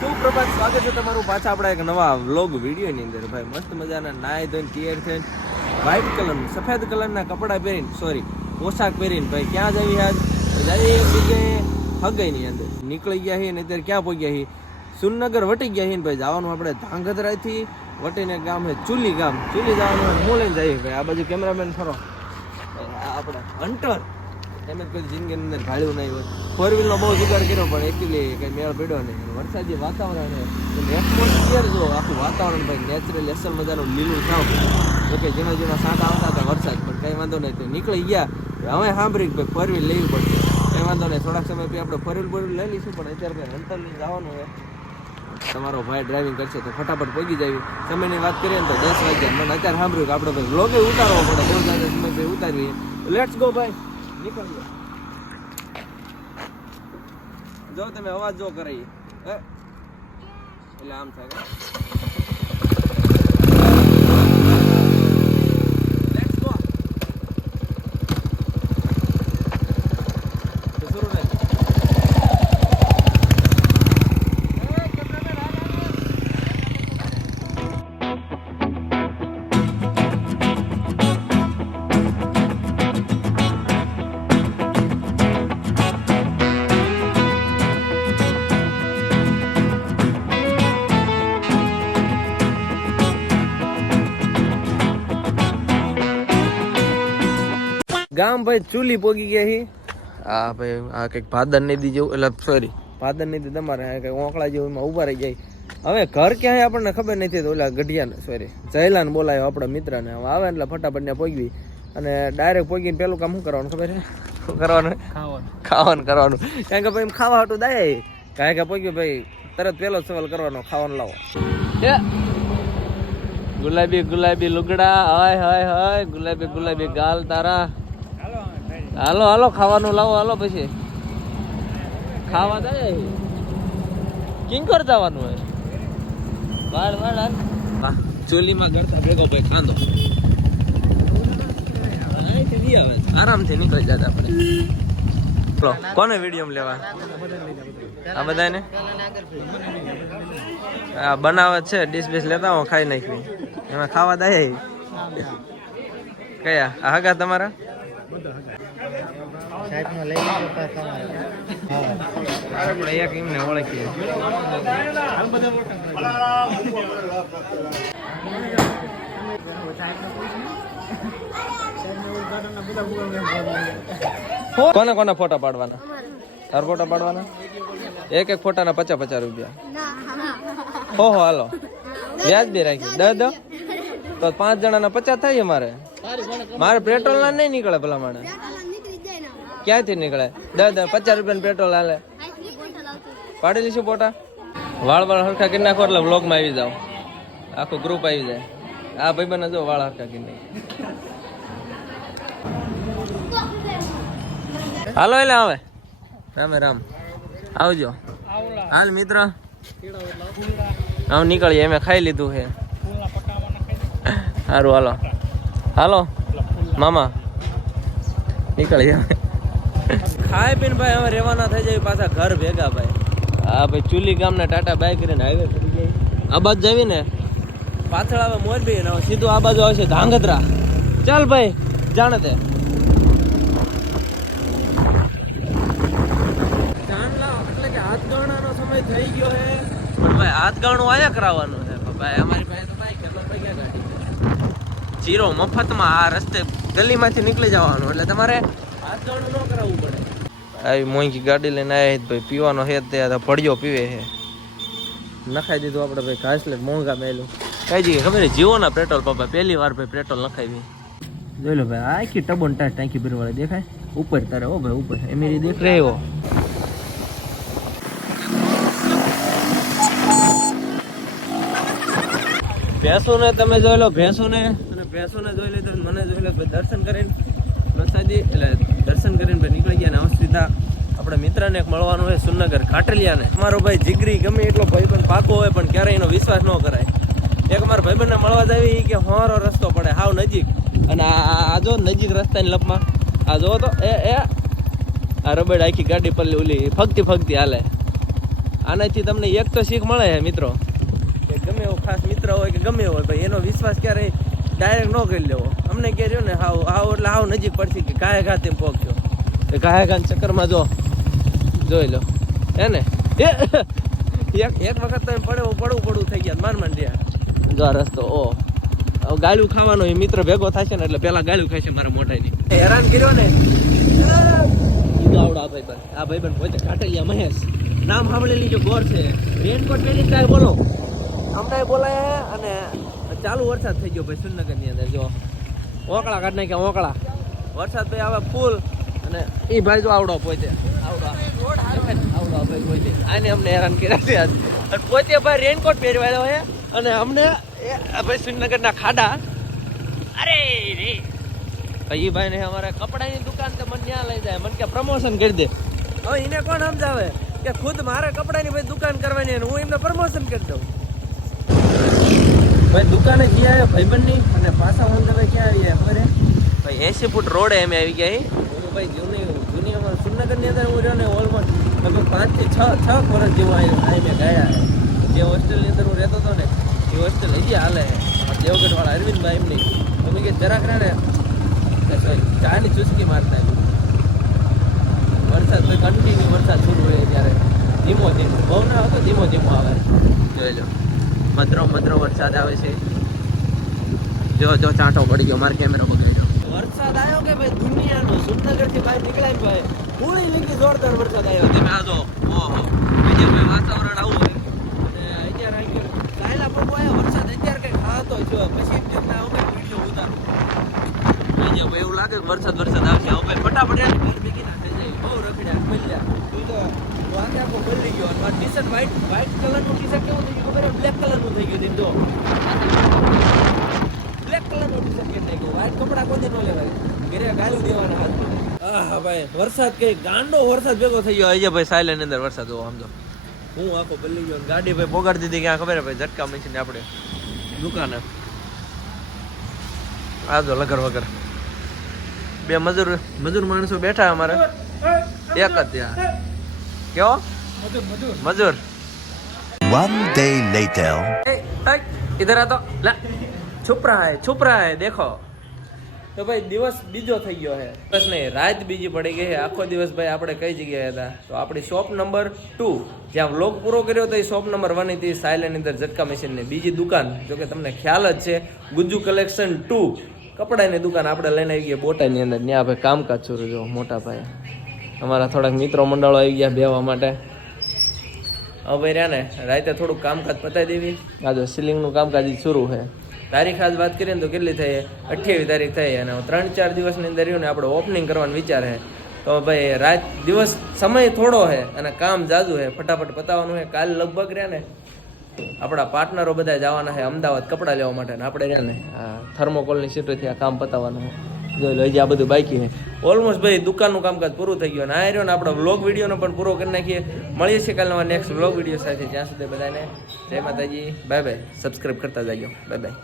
સુપ્રભાત, સ્વાગત છે તમારું પાછા આપણા એક નવા વ્લોગ વિડીયોની અંદર. ભાઈ મસ્ત મજાના નાય ધોઈને તૈયાર થઈને વ્હાઇટ કલરનું સફેદ કલરના કપડાં પહેરીને પોશાક પહેરીને ભાઈ ક્યાં જવી આજ જઈએ એક જગ્યાએ હગાઈની અંદર નીકળી ગયા છીએ. ને અત્યારે ક્યાં પહોંચ્યા છીએ? સુરનગર વટી ગયા છીએ ને ભાઈ જવાનું આપણે ધાંગધ્રાથી વટીને ગામ છે ચુલી ગામ. ચુલી જવાનું હું લઈને જઈએ ભાઈ. આ બાજુ કેમેરામેન ફરો, આપણે હન્ટર એમ જ કોઈ જિંદગીની અંદર ભાડ્યું નહીં હોય. ફોર વ્હીલનો બહુ જુગાડ કર્યો પણ એકચ્યુઅલી કંઈ મેળ પડ્યો નહીં. વરસાદી વાતાવરણ એટમોસ્ફિયર જો આખું વાતાવરણ ભાઈ નેચરલી અસલ મજાનું લીલું થાવ. તો કે ઝીણા ઝીણા સાંટા આવતા હતા વરસાદ, પણ કંઈ વાંધો નહીં. તો નીકળી ગયા હવે સાંભળી ભાઈ ફોર વ્હીલ લેવી પડશે. કંઈ વાંધો નહીં, થોડાક સમય પછી આપણે ફોર વ્હીલ લઈ લઈશું. પણ અત્યારે ભાઈ હન્ટર લઈને જવાનું હોય. તમારો ભાઈ ડ્રાઇવિંગ કરશે તો ફટાફટ પહોંચી જાય. સમયની વાત કરીએ ને તો 10 વાગ્યા. મને અત્યારે સાંભળ્યું કે આપણે ભાઈ વ્લોગે ઉતારવો પડે, બહુ જ્યાદા સમય ભાઈ ઉતારીએ. લેટ્સ ગો ભાઈ, નીકળીએ. જો તમે અવાજ જો કરાઈએ એટલે આમ થાય. ગામ ભાઈ ચૂલી પોગી ગયા છે. આ ભાઈ આ કંઈક ભાદર નદી જેવું, એટલે સોરી ભાદર નદી તમારે કંઈક ઓંકળા જેવું એમાં ઊભા રહી જાય. હવે ઘર ક્યાં આપણને ખબર નથી. તો ઓલા ગઢિયાને સોરી જયલાને બોલાયો આપણા મિત્રને. હવે આવે એટલે ફટાફટ ત્યાં પહોંચવી અને ડાયરેક્ટ પહોંચીને પેલું કામ શું કરવાનું ખબર છે? શું કરવાનું? ખાવાનું કરવાનું. કારણ કે ભાઈ ખાવા હાટું દાય કારણ કે પહોંચ્યું ભાઈ તરત પેલો સવાલ કરવાનો, ખાવાનું લાવો. ગુલાબી ગુલાબી લુગડા, હાય હાય હાય, ગુલાબી ગુલાબી ગાલ તારા. હાલો હાલો ખાવાનું લાવો, હાલો પછી ખાવા દે. કિંકર જવાનું હોય વાળ વાળ. ચોલીમાં ગળતા ભેગો ભાઈ ખાંદો આરામથી નીકળી જતા આપણે. કોને વિડીયો લેવા? આ બધાને આ બનાવે છે ડીશ બીશ લેતા હું ખાઈ નાખી. એમાં ખાવા દે કયા આ હગા તમારા? આપણે એક એમને ઓળખીએ. કોને કોને ફોટા પાડવાના? તાર ફોટા પાડવાના? એક એક ફોટાના 50 રૂપિયા. હો હાલો વ્યાજ બી રાખી દો તો 5 જણાના 50 થાય. મારે પેટ્રોલ ના નહીં નીકળે ભલા માણે. ક્યાંથી નીકળે? 50 રૂપિયા પેટ્રોલ હાલે. પાડી લઈશું ફોટા. વાળ હરખા કરી નાખો એટલે વ્લોગમાં આવી જાવ. આખું ગ્રુપ આવી જાય. આ ભાઈ બને જો વાળ હરખા કરી નાખી. હાલો એટલે આવે રામે રામ આવજો. હાલ મિત્ર હું નીકળીએ. અમે ખાઈ લીધું છે. સારું હાલો હાલો મામા નીકળીએ. ખાઈ પીને ભાઈ હવે રહેવાના થઈ જાય પાછા ઘર ભેગા ભાઈ. હા ભાઈ ચુલી ગામના ટાટા બાઈક કરીને હાઈવે કરી જાય. આ બાજુ જવી ને પાછળ આવે મોરબી ને સીધું આ બાજુ આવશે ધાંગધ્રા. ચાલ ભાઈ જાણે તે એટલે કે હાથ ગણવાનો સમય થઈ ગયો છે. પણ ભાઈ હાથ ગણું આયા કરાવવાનું છે ભાઈ. અમારી પાસે તો બાઈક જીરો મફતમાં આ રસ્તે ગલીમાંથી નીકળી જવાનું એટલે તમારે હાથ ગણું ન કરાવવું પડે. આવી મોંઘી ગાડી લઈને આવ્યા ભાઈ. પીવાનો હે તે ભળિયો પીવે છે. નખાઈ દીધું આપણે ભાઈ ઘાસલેટ મોંઘા મેલું. કઈ જગ્યાએ ખબર છે? જીઓના પેટ્રોલ પંપ. પહેલી વાર ભાઈ પેટ્રોલ નખાવી. જોઈ લો ભાઈ આખી ટબોન ટાંકી ભરવાળી દેખાય ઉપર તારે. ઓ ભાઈ ઉપર એમેરી દેખ રહ્યો. ભેંસોને તમે જોઈ લો, ભેંસોને અને ભેંસોને જોઈ લે તો મને જોઈ લે. દર્શન કરીને પ્રસાદી એટલે દર્શન કરીને ભાઈ નીકળી ગયા. ને હવે સીધા આપણે મિત્રને એક મળવાનું હોય સુરનગર ઘાટલિયાને. અમારો ભાઈ જીગરી ગમે એટલો ભાઈબંધ પાકો હોય પણ ક્યારેય એનો વિશ્વાસ ન કરાય. એક મારા ભાઈબંધને મળવા જાવી કે હોરો રસ્તો પડે હાવ નજીક. અને આ જો નજીક રસ્તાની લપમાં આ જો તો એ આ રબડ આખી ગાડી પર ઓલી ફગતી હાલે. આનાથી તમને એક તો શીખ મળે છે મિત્રો, કે ગમે એવો ખાસ મિત્ર હોય કે ગમે એવો હોય ભાઈ, એનો વિશ્વાસ ક્યારેય ડાયરેક્ટ ન કરી લેવો. અમને કહે રહ્યો ને હાવ એટલે હાવ નજીક પડશે કે ગાય ઘા તેમ પહોંચ્યો, એ ગાય ઘાના ચક્કરમાં જોઈ લો હે ને. એક વખત તો એમ પડવું થઈ ગયા, માન રહ્યા જો રસ્તો. ઓ હવે ગાળું ખાવાનો એ મિત્ર ભેગો થશે ને એટલે પેલા ગાળું ખાશે મારા મોઢાની. હેરાન કર્યો ને આવડો આ ભાઈબંધ પોતે કાટલિયા મહેશ, નામ સાંભળી લીજો, ગોર છે, રેનકોટ પહેરી કાંઈ બોલો હમણાં બોલાય. અને ચાલુ વરસાદ થઈ ગયો ભાઈ સુરનગર ની અંદર, જો ઓકળા કાઢ નાખ્યા, ઓકળા વરસાદ ભાઈ આવે ફૂલ. અને એ ભાઈ જો આવડો પોતે આવડો ભાઈ પોતે આને અમને હેરાન કર્યા છે આજ. પોતે ભાઈ રેનકોટ પહેરવાયો છે અને અમને ભાઈ સુરનગર ના ખાડા. અરે રે ભાઈ ભાઈ ને અમારે કપડાની દુકાન તો મને ત્યાં લઈ જાય, મને કે પ્રમોશન કરી દે. હવે એને કોણ સમજાવે કે ખુદ મારે કપડાની ભાઈ દુકાન કરવાની, હું એમને પ્રમોશન કરી દઉં. ભાઈ દુકાને ગયા ભાઈબંધની અને પાછા હું તમે ક્યાં આવ્યા ખબર ભાઈ 80 ફૂટ રોડે અમે આવી ગયા. હું ભાઈ જૂની અમારે સુરનગરની અંદર હું રહ્યો ને ઓલમોસ્ટ લગભગ 5 થી 6 વર્ષ જેવું અહીં મેં ગયા. જે હોસ્ટેલની અંદર હું રહેતો હતો ને એ હોસ્ટેલ હજી હાલે દેવગઢ વાળા અરવિંદભાઈ એમની. અમે કે જરાક રહે ને ચાની ચુસ્કી મારતા વરસાદ ભાઈ કન્ટિન્યુ વરસાદ શરૂ હોય ત્યારે ધીમો બહુ ના આવતો, ધીમો આવે. જોઈ લો મધરો વરસાદ આવે છે. જો ચાંટો પડી ગયો, મારો કેમેરો બગડ્યો. વરસાદ આવ્યો કે ભાઈ દુનિયાનો સુરનગર થી બહાર નીકળાય ભાઈ પૂરી લીધી જોરદાર વરસાદ આવ્યો. તમે આ જો ઓહો બીજે ભાઈ વાતાવરણ આવું હોય અને અત્યારે આવી કાયલા પણ આવ્યો વરસાદ અત્યારે કઈ ખાતો જો પછી ના હું કઈ વિડીયો ઉતારું બીજે ભાઈ એવું લાગે કે વરસાદ આવશે. આવું ભાઈ ફટાફટ યાર ભેગી ના થઈ જાય, બહુ રખડ્યા મળ્યા. તું તો વાંકે આખો બદલી ગયો. અને ટી શર્ટ વ્હાઈટ કલરનું ટી શર્ટ કેવું થઈ ગયું ખબર? બ્લેક કલરનું થઈ ગયું. તેમ જો બ્લેક કલરનું ટી શર્ટ કેમ થઈ ગયું? વ્હાઈટ કપડા કોઈ ન લેવાય, ઘરે ગાલું દેવાના હાથ. હા ભાઈ વરસાદ કઈ ગાંડો વરસાદ ભેગો થઈ ગયો. આજે ભાઈ સાયલેન્ટ અંદર વરસાદ જોવો સમજો. હું આખો બદલી ગયો. ગાડી ભાઈ પોગાડી દીધી ક્યાં ખબર ભાઈ ઝટકા મશીન આપણે દુકાને. આ જો લગર વગર બે મજૂર માણસો બેઠા અમારે એક જ ત્યાં. કેવો મજૂર? One day later. इधर आ तो ला छुप रहा है देखो. તો ભાઈ દિવસ બીજો થઈ ગયો છે, બસ નહીં રાત બીજી પડી ગઈ છે. આખો દિવસ ભાઈ આપણે કઈ જગ્યાએ હતા? તો આપણી શોપ નંબર 2 જ્યાં વ્લોગ પૂરો કર્યો તો એ શોપ નંબર 1 હતી સાયલેન્ટ અંદર ઝટકા મશીનની બીજી દુકાન. જો કે તમને ખ્યાલ જ છે ગુજ્જુ કલેક્શન 2 કપડાની દુકાન આપણે લઈને આવી ગયા બોટાદની અંદર. ત્યાં ભાઈ કામકાજ શરૂ જો મોટા ભાઈ અમારા થોડાક મિત્રો મંડળો આવી ગયા બેહવા માટે. હવે ભાઈ રહ્યા ને રાતે થોડુંક કામકાજ પતાવી દેવી. આ જો સીલિંગનું કામકાજ શરૂ છે. તારીખ આજ વાત કરીએ ને તો કેટલી થઈ? 28 તારીખ થઈ. અને 3-4 દિવસની અંદર રહ્યું ને આપણે ઓપનિંગ કરવાનો વિચાર છે. તો ભાઈ દિવસ સમય થોડો છે અને કામ જાજુ છે, ફટાફટ પતાવવાનું છે. કાલ લગભગ રહ્યા ને આપણા પાર્ટનરો બધા જવાના છે અમદાવાદ કપડાં લેવા માટે. ને આપણે રહ્યા ને આ થર્મોકોલની સીટોથી આ કામ પતાવવાનું છે. જોઈ લો હજી આ બધું બાકી છે. ઓલમોસ્ટ ભાઈ દુકાનનું કામકાજ પૂરું થઈ ગયું. અને આ રહ્યો ને આપણે વ્લોગ વિડીયોનો પણ પૂરો કરી નાખીએ. મળીએ છીએ કાલના નેક્સ્ટ વ્લોગ વિડીયો સાથે. ત્યાં સુધી બધાને જય માતાજી, બાય બાય. સબસ્ક્રાઈબ કરતા જજો. Bye bye.